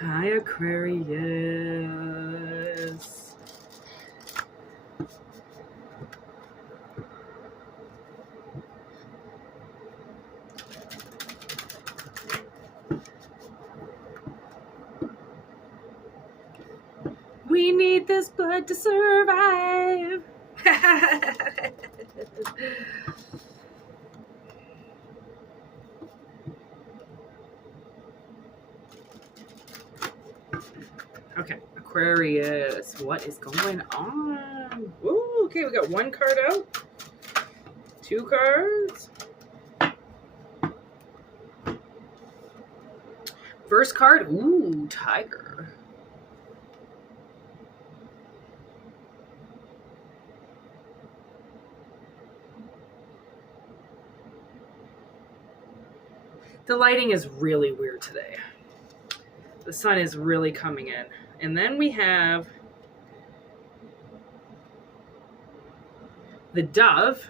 Hi, Aquarius. We need this blood to survive. Okay, Aquarius, what is going on? Ooh, okay, we got one card out. Two cards. First card, ooh, Tiger. The lighting is really weird today. The sun is really coming in. And then we have the Dove,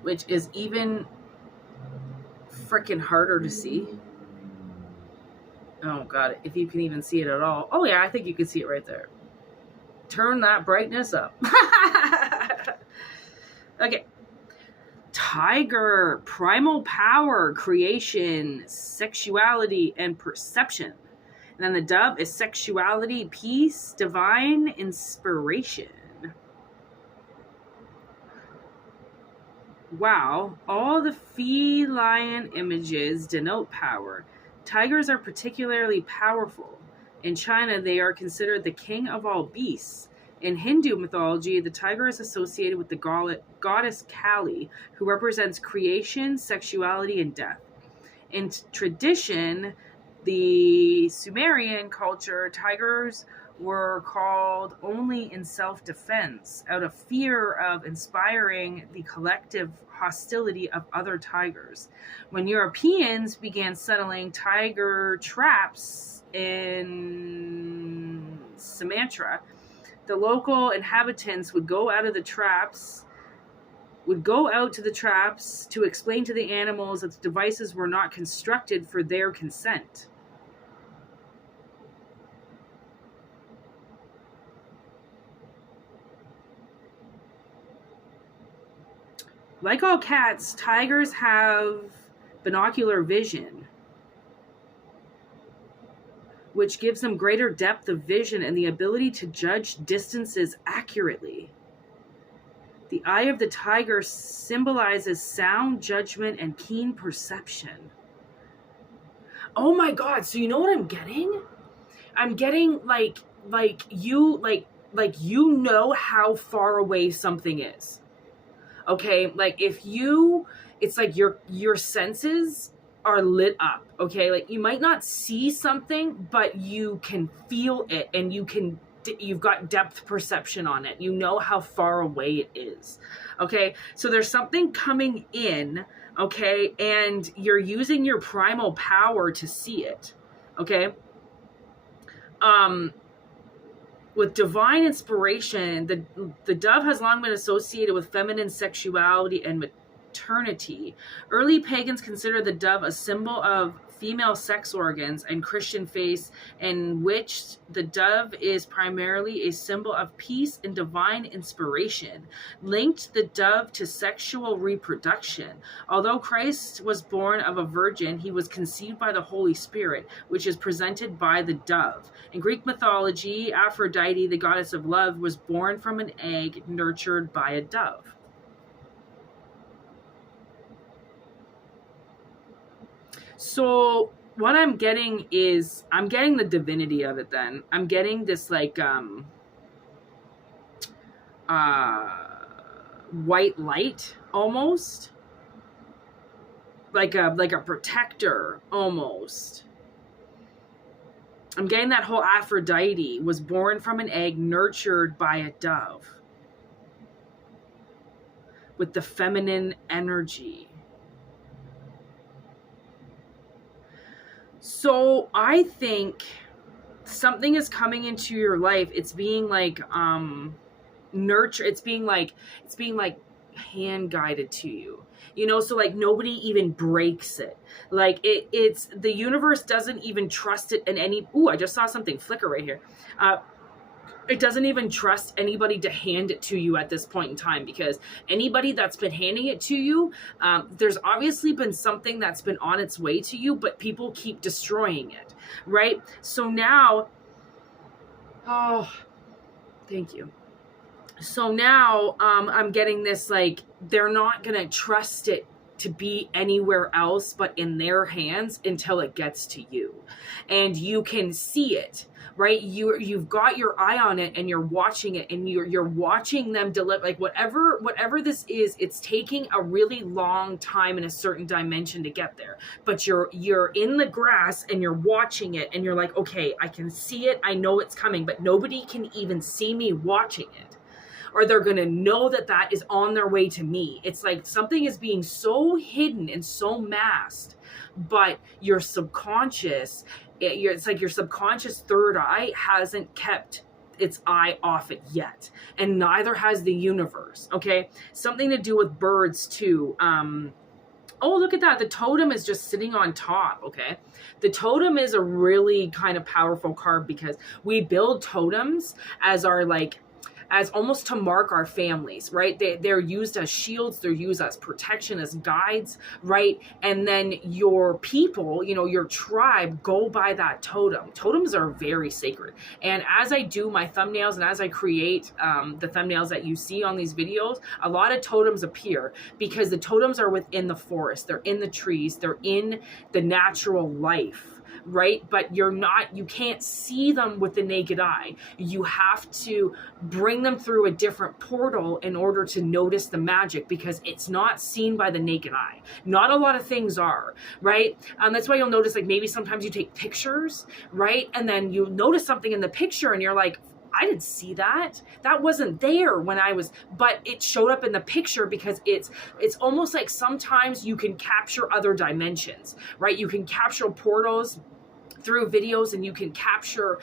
which is even freaking harder to see. Oh God, if you can even see it at all. Oh yeah, I think you can see it right there. Turn that brightness up. Okay. Tiger, primal power, creation, sexuality, and perception. And then the Dove is sexuality, peace, divine inspiration. Wow, all the feline images denote power. Tigers are particularly powerful. In China, they are considered the king of all beasts. In Hindu mythology, the tiger is associated with the goddess Kali, who represents creation, sexuality, and death. In tradition, the Sumerian culture, tigers were called only in self-defense, out of fear of inspiring the collective hostility of other tigers. When Europeans began settling tiger traps in Sumatra, the local inhabitants would go out to the traps to explain to the animals that the devices were not constructed for their consent. Like all cats, tigers have binocular vision, which gives them greater depth of vision and the ability to judge distances accurately. The eye of the tiger symbolizes sound judgment and keen perception. Oh my God, so you know what I'm getting? I'm getting like you know how far away something is. Okay, like it's like your senses are lit up. Okay, like you might not see something, but you can feel it, and you've got depth perception on it. You know how far away it is. Okay, so there's something coming in. Okay, and you're using your primal power to see it. Okay. With divine inspiration, the dove has long been associated with feminine sexuality and maternity. Early pagans considered the dove a symbol of female sex organs, and Christian faiths in which the dove is primarily a symbol of peace and divine inspiration, linked the dove to sexual reproduction. Although Christ was born of a virgin, he was conceived by the Holy Spirit, which is presented by the dove. In Greek mythology, Aphrodite, the goddess of love, was born from an egg nurtured by a dove. So what I'm getting is, I'm getting the divinity of it then. I'm getting this like white light almost. Like a protector almost. I'm getting that whole Aphrodite was born from an egg nurtured by a dove. With the feminine energy. So I think something is coming into your life. It's being like nurture. It's being like hand guided to you. You know, so like nobody even breaks it. Like it's the universe doesn't even trust it in any. Ooh, I just saw something flicker right here. It doesn't even trust anybody to hand it to you at this point in time, because anybody that's been handing it to you, there's obviously been something that's been on its way to you, but people keep destroying it, right? So now, oh, thank you. So now I'm getting this, like, they're not going to trust it to be anywhere else but in their hands until it gets to you. And you can see it, right? You've got your eye on it and you're watching it, and you're watching them deliver, like whatever this is, it's taking a really long time in a certain dimension to get there. But you're in the grass and you're watching it and you're like, okay, I can see it. I know it's coming, but nobody can even see me watching it, or they're going to know that that is on their way to me. It's like something is being so hidden and so masked, but your subconscious, it's like your subconscious third eye hasn't kept its eye off it yet, and neither has the universe. Okay, something to do with birds too. Oh, look at that. The totem is just sitting on top. Okay, the totem is a really kind of powerful card, because we build totems as our, like, as almost to mark our families, right? They're used as shields, they're used as protection, as guides, right? And then your people, you know, your tribe, go by that totem. Totems are very sacred. And as I do my thumbnails and as I create the thumbnails that you see on these videos, a lot of totems appear, because the totems are within the forest, they're in the trees, they're in the natural life, right? But you can't see them with the naked eye. You have to bring them through a different portal in order to notice the magic, because it's not seen by the naked eye. Not a lot of things are, right? That's why you'll notice, like, maybe sometimes you take pictures, right? And then you notice something in the picture and you're like, I didn't see that. That wasn't there when I was, but it showed up in the picture, because it's almost like sometimes you can capture other dimensions, right? You can capture portals through videos, and you can capture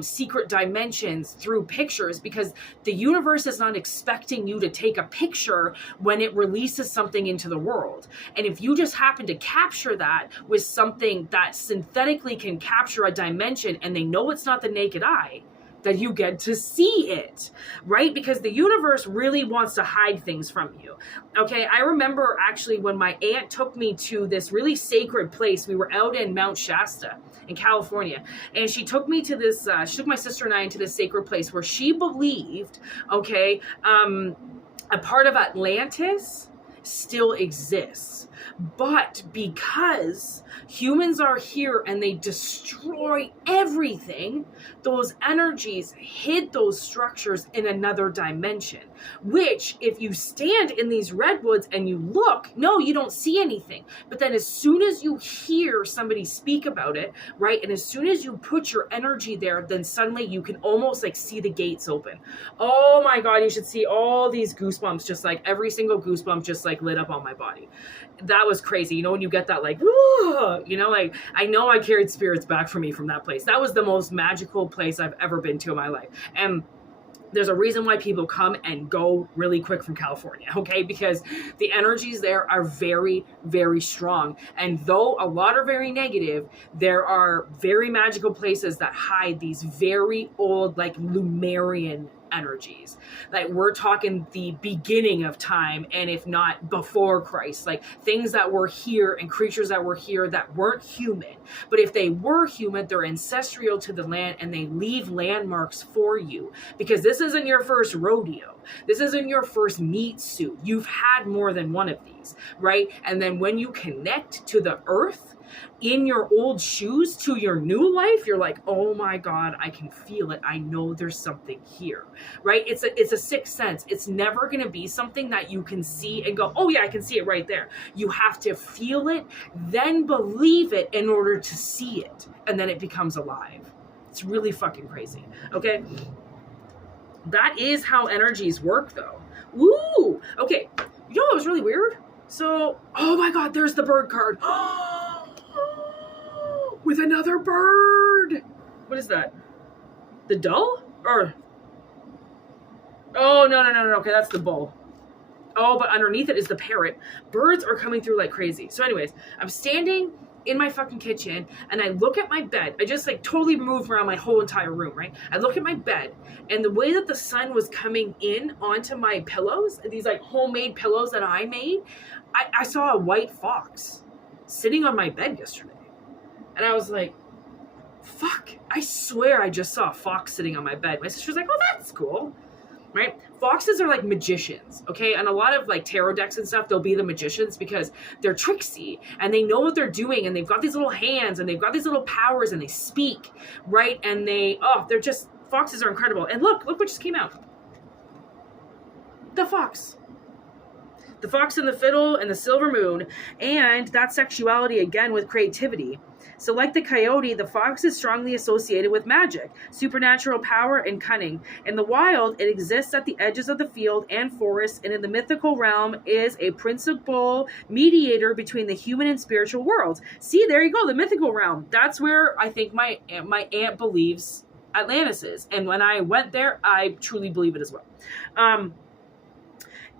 secret dimensions through pictures, because the universe is not expecting you to take a picture when it releases something into the world. And if you just happen to capture that with something that synthetically can capture a dimension, and they know it's not the naked eye, that you get to see it, right? Because the universe really wants to hide things from you. Okay, I remember actually when my aunt took me to this really sacred place. We were out in Mount Shasta in California, and she took me to this, she took my sister and I into this sacred place where she believed, okay, a part of Atlantis still exists. But because humans are here and they destroy everything, those energies hid those structures in another dimension, which if you stand in these redwoods and you look, no, you don't see anything. But then as soon as you hear somebody speak about it, right, and as soon as you put your energy there, then suddenly you can almost like see the gates open. Oh my God, you should see all these goosebumps, just like every single goosebump just like lit up on my body. That was crazy. You know, when you get that, like, whoa, you know, like, I know I carried spirits back for me from that place. That was the most magical place I've ever been to in my life. And there's a reason why people come and go really quick from California, okay? Because the energies there are very, very strong. And though a lot are very negative, there are very magical places that hide these very old, like, Lumerian energies. Like, we're talking the beginning of time, and if not before Christ, like things that were here and creatures that were here that weren't human. But if they were human, they're ancestral to the land, and they leave landmarks for you, because this isn't your first rodeo. This isn't your first meat suit. You've had more than one of these, right? And then when you connect to the earth in your old shoes to your new life, you're like, oh my God, I can feel it. I know there's something here, right? It's a sixth sense. It's never going to be something that you can see and go, oh yeah, I can see it right there. You have to feel it, then believe it in order to see it. And then it becomes alive. It's really fucking crazy. Okay. That is how energies work though. Woo! Okay. You know what was really weird? So, oh my God, there's the bird card. With another bird. What is that? The dull? Or, oh, no. Okay, that's the bull. Oh, but underneath it is the parrot. Birds are coming through like crazy. So anyways, I'm standing in my fucking kitchen and I look at my bed. I just like totally moved around my whole entire room, right? I look at my bed and the way that the sun was coming in onto my pillows, these like homemade pillows that I made, I saw a white fox sitting on my bed yesterday. And I was like, fuck, I swear I just saw a fox sitting on my bed. My sister's like, oh, that's cool. Right? Foxes are like magicians, okay? And a lot of like tarot decks and stuff, they'll be the magicians because they're tricksy and they know what they're doing and they've got these little hands and they've got these little powers and they speak, right? And they're just, foxes are incredible. And look what just came out. The fox. The fox and the fiddle and the silver moon, and that sexuality again with creativity. So like the coyote, the fox is strongly associated with magic, supernatural power, and cunning. In the wild, it exists at the edges of the field and forest, and in the mythical realm is a principal mediator between the human and spiritual worlds. See, there you go, the mythical realm. That's where I think my aunt believes Atlantis is. And when I went there, I truly believe it as well.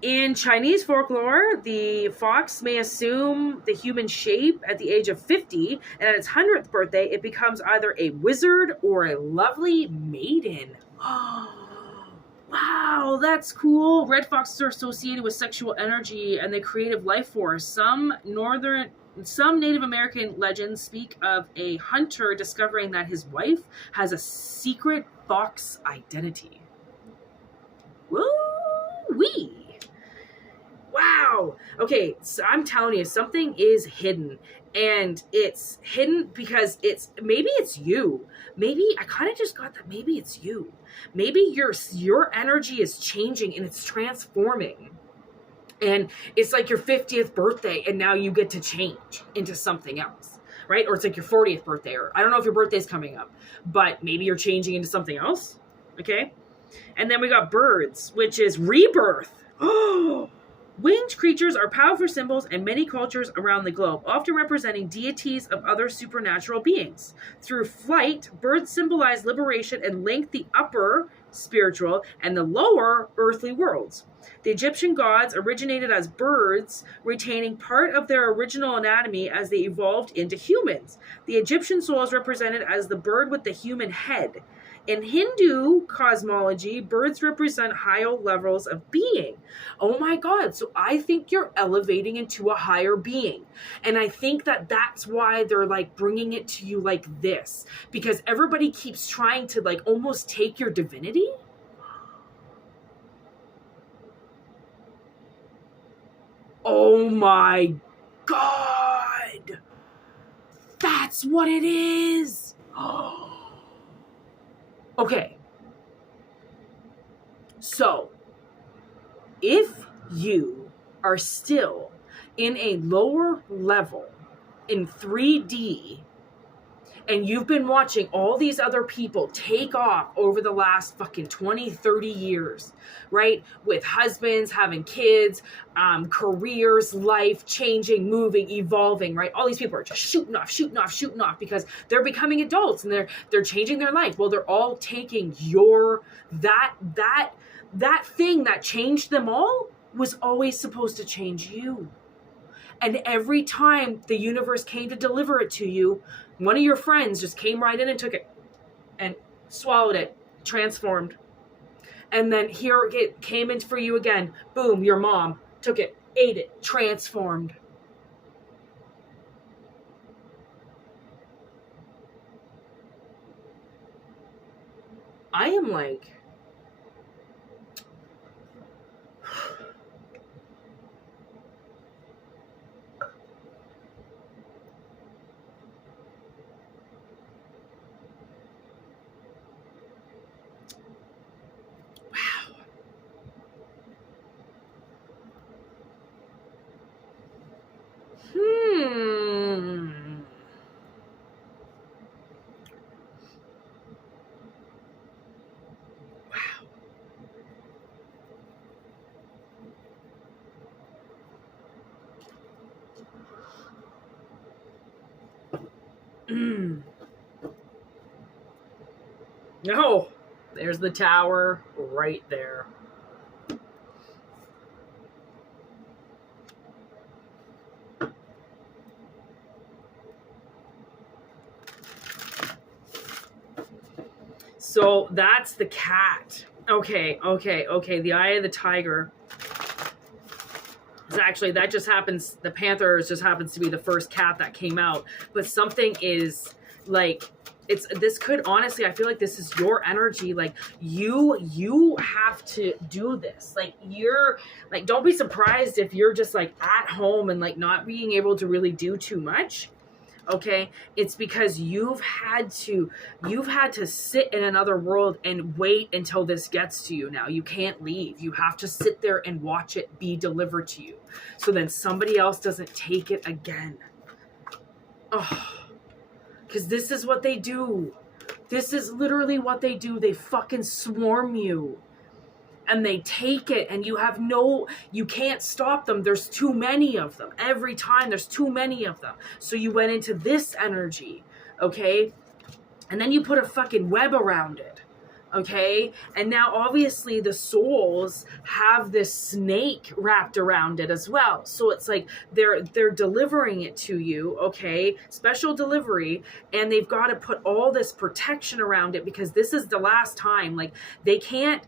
In Chinese folklore, the fox may assume the human shape at the age of 50, and at its 100th birthday, it becomes either a wizard or a lovely maiden. Wow, that's cool. Red foxes are associated with sexual energy and the creative life force. Some Native American legends speak of a hunter discovering that his wife has a secret fox identity. Woo-wee. Wow. Okay, so I'm telling you, something is hidden. And it's hidden because maybe it's you. Maybe I kind of just got that maybe it's you. Maybe your energy is changing and it's transforming. And it's like your 50th birthday and now you get to change into something else, right? Or it's like your 40th birthday, or I don't know if your birthday's coming up, but maybe you're changing into something else, okay? And then we got birds, which is rebirth. Oh, winged creatures are powerful symbols in many cultures around the globe, often representing deities of other supernatural beings. Through flight, birds symbolize liberation and link the upper spiritual and the lower earthly worlds. The Egyptian gods originated as birds, retaining part of their original anatomy as they evolved into humans. The Egyptian soul is represented as the bird with the human head. In Hindu cosmology, birds represent higher levels of being. Oh my God. So I think you're elevating into a higher being. And I think that that's why they're like bringing it to you like this. Because everybody keeps trying to like almost take your divinity. Oh my God. That's what it is. Oh. Okay, so if you are still in a lower level in 3D and you've been watching all these other people take off over the last fucking 20, 30 years, right? With husbands, having kids, careers, life changing, moving, evolving, right? All these people are just shooting off because they're becoming adults and they're changing their life. Well, they're all taking that thing that changed them all was always supposed to change you. And every time the universe came to deliver it to you, one of your friends just came right in and took it and swallowed it, transformed. And then here it came in for you again. Boom, your mom took it, ate it, transformed. I am like, No, there's the tower right there. So that's the cat. Okay. The eye of the tiger. It's actually, that just happens, the panther just happens to be the first cat that came out. But something is like, this could honestly, I feel like this is your energy. Like you have to do this. Like you're like, don't be surprised if you're just like at home and like not being able to really do too much. Okay, it's because you've had to sit in another world and wait until this gets to you. Now you can't leave. You have to sit there and watch it be delivered to you, so then somebody else doesn't take it again. Oh, because this is what they do. This is literally what they do. They fucking swarm you. And they take it, and you can't stop them. There's too many of them. Every time there's too many of them. So you went into this energy, okay? And then you put a fucking web around it, okay? And now obviously the souls have this snake wrapped around it as well. So it's like they're delivering it to you, okay? Special delivery, and they've got to put all this protection around it because this is the last time. Like they can't.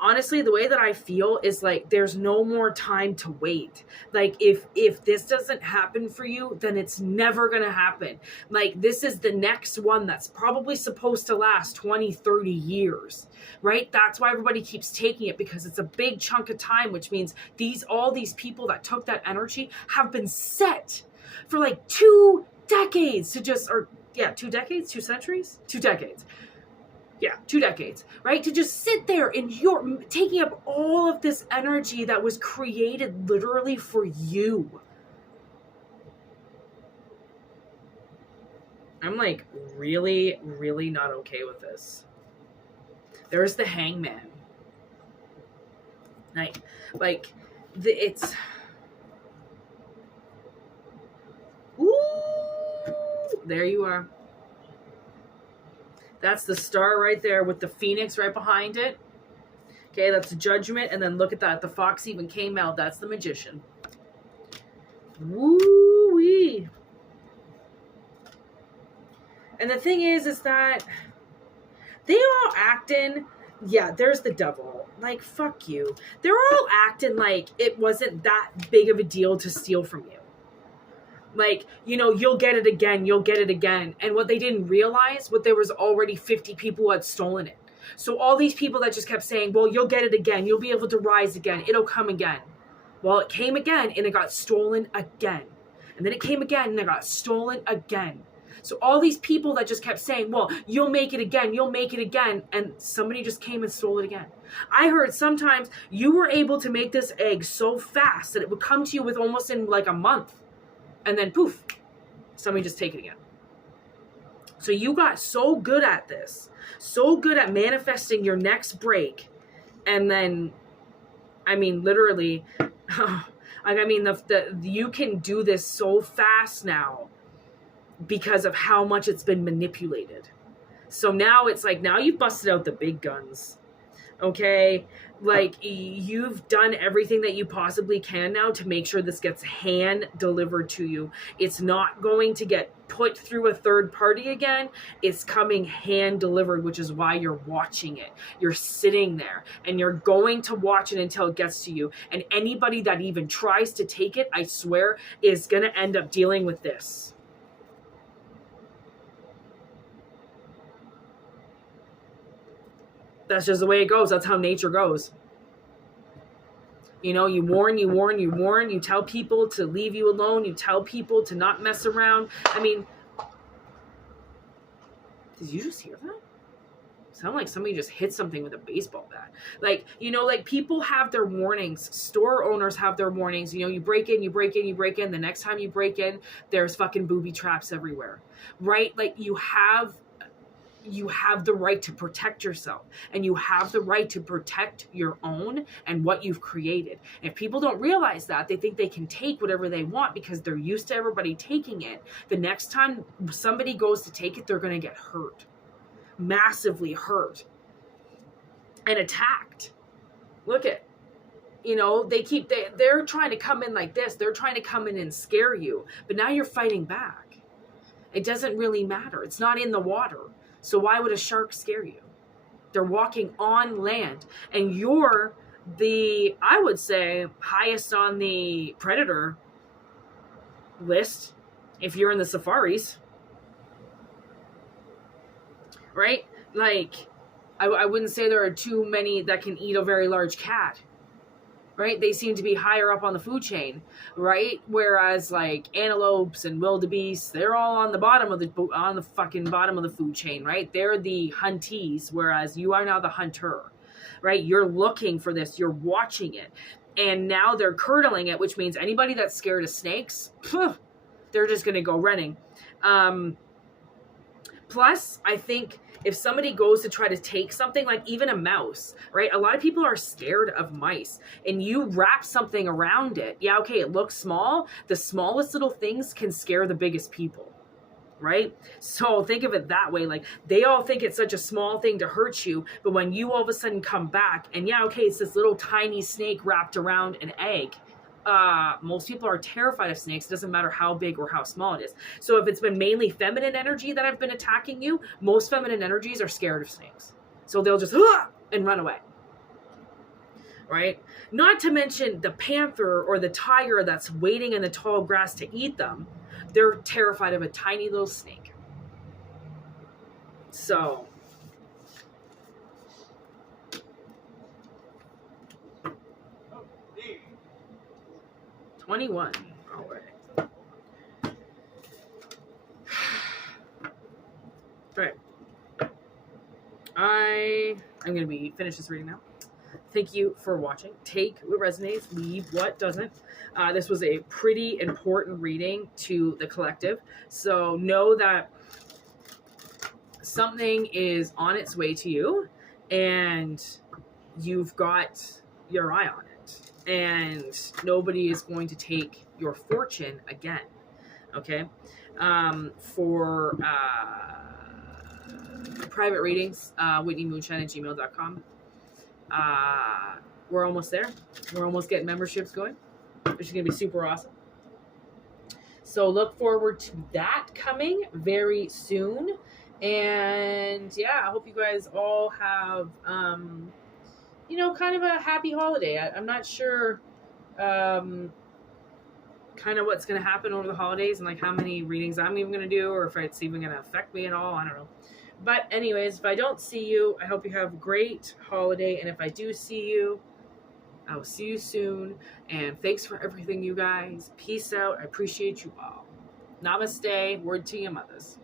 Honestly, the way that I feel is like there's no more time to wait. Like if this doesn't happen for you, then it's never going to happen. Like this is the next one that's probably supposed to last 20, 30 years, right? That's why everybody keeps taking it, because it's a big chunk of time, which means all these people that took that energy have been set for like 2 decades to just, 2 decades, 2 centuries, 2 decades. Yeah, 2 decades, right? To just sit there and you're taking up all of this energy that was created literally for you. I'm like really, really not okay with this. There's the hangman. It's... Ooh, there you are. That's the star right there with the phoenix right behind it. Okay, that's judgment. And then look at that. The fox even came out. That's the magician. Woo-wee. And the thing is that they all acting, yeah, there's the devil. Like, fuck you. They're all acting like it wasn't that big of a deal to steal from you. Like, you'll get it again, you'll get it again. And what they didn't realize, there was already 50 people who had stolen it. So all these people that just kept saying, well, you'll get it again, you'll be able to rise again, it'll come again. Well, it came again and it got stolen again. And then it came again and it got stolen again. So all these people that just kept saying, well, you'll make it again, you'll make it again. And somebody just came and stole it again. I heard sometimes you were able to make this egg so fast that it would come to you with almost in like a month. And then poof, somebody just take it again. So you got so good at this, so good at manifesting your next break. And then, literally, you can do this so fast now because of how much it's been manipulated. So now it's like, now you've busted out the big guns. Okay, like you've done everything that you possibly can now to make sure this gets hand delivered to you. It's not going to get put through a third party again. It's coming hand delivered, which is why you're watching it. You're sitting there and you're going to watch it until it gets to you. And anybody that even tries to take it, I swear, is going to end up dealing with this. That's just the way it goes. That's how nature goes. You warn, you tell people to leave you alone. You tell people to not mess around. Did you just hear that? Sound like somebody just hit something with a baseball bat. Like people have their warnings. Store owners have their warnings. You break in. The next time you break in, there's fucking booby traps everywhere. Right? Like you have the right to protect yourself, and you have the right to protect your own and what you've created. And if people don't realize that, they think they can take whatever they want because they're used to everybody taking it. The next time somebody goes to take it, they're going to get hurt, massively hurt and attacked. Look at, they're trying to come in like this. They're trying to come in and scare you, but now you're fighting back. It doesn't really matter. It's not in the water. So why would a shark scare you? They're walking on land. And you're the, I would say, highest on the predator list if you're in the safaris. Right? Like, I wouldn't say there are too many that can eat a very large cat. Right? They seem to be higher up on the food chain, right? Whereas like antelopes and wildebeest, they're all on the fucking bottom of the food chain, right? They're the huntees, whereas you are now the hunter, right? You're looking for this, you're watching it, and now they're curdling it, which means anybody that's scared of snakes, they're just gonna go running. Plus, I think if somebody goes to try to take something, like even a mouse, right? A lot of people are scared of mice, and you wrap something around it. Yeah, okay, it looks small. The smallest little things can scare the biggest people, right? So think of it that way. Like, they all think it's such a small thing to hurt you, but when you all of a sudden come back and yeah, okay, it's this little tiny snake wrapped around an egg. Most people are terrified of snakes. It doesn't matter how big or how small it is. So if it's been mainly feminine energy that have been attacking you, most feminine energies are scared of snakes. So they'll just and run away. Right? Not to mention the panther or the tiger that's waiting in the tall grass to eat them. They're terrified of a tiny little snake. So 21. All right. All right. I'm going to be finish this reading now. Thank you for watching. Take what resonates, leave what doesn't. This was a pretty important reading to the collective. So know that something is on its way to you, and you've got your eye on it. And nobody is going to take your fortune again. Okay? For private readings, whitneymoonshine@gmail.com. We're almost there. We're almost getting memberships going, which is going to be super awesome. So look forward to that coming very soon. And yeah, I hope you guys all have, kind of a happy holiday. I'm not sure kind of what's going to happen over the holidays and like how many readings I'm even going to do, or if it's even going to affect me at all. I don't know. But anyways, if I don't see you, I hope you have a great holiday. And if I do see you, I will see you soon. And thanks for everything, you guys. Peace out. I appreciate you all. Namaste. Word to your mothers.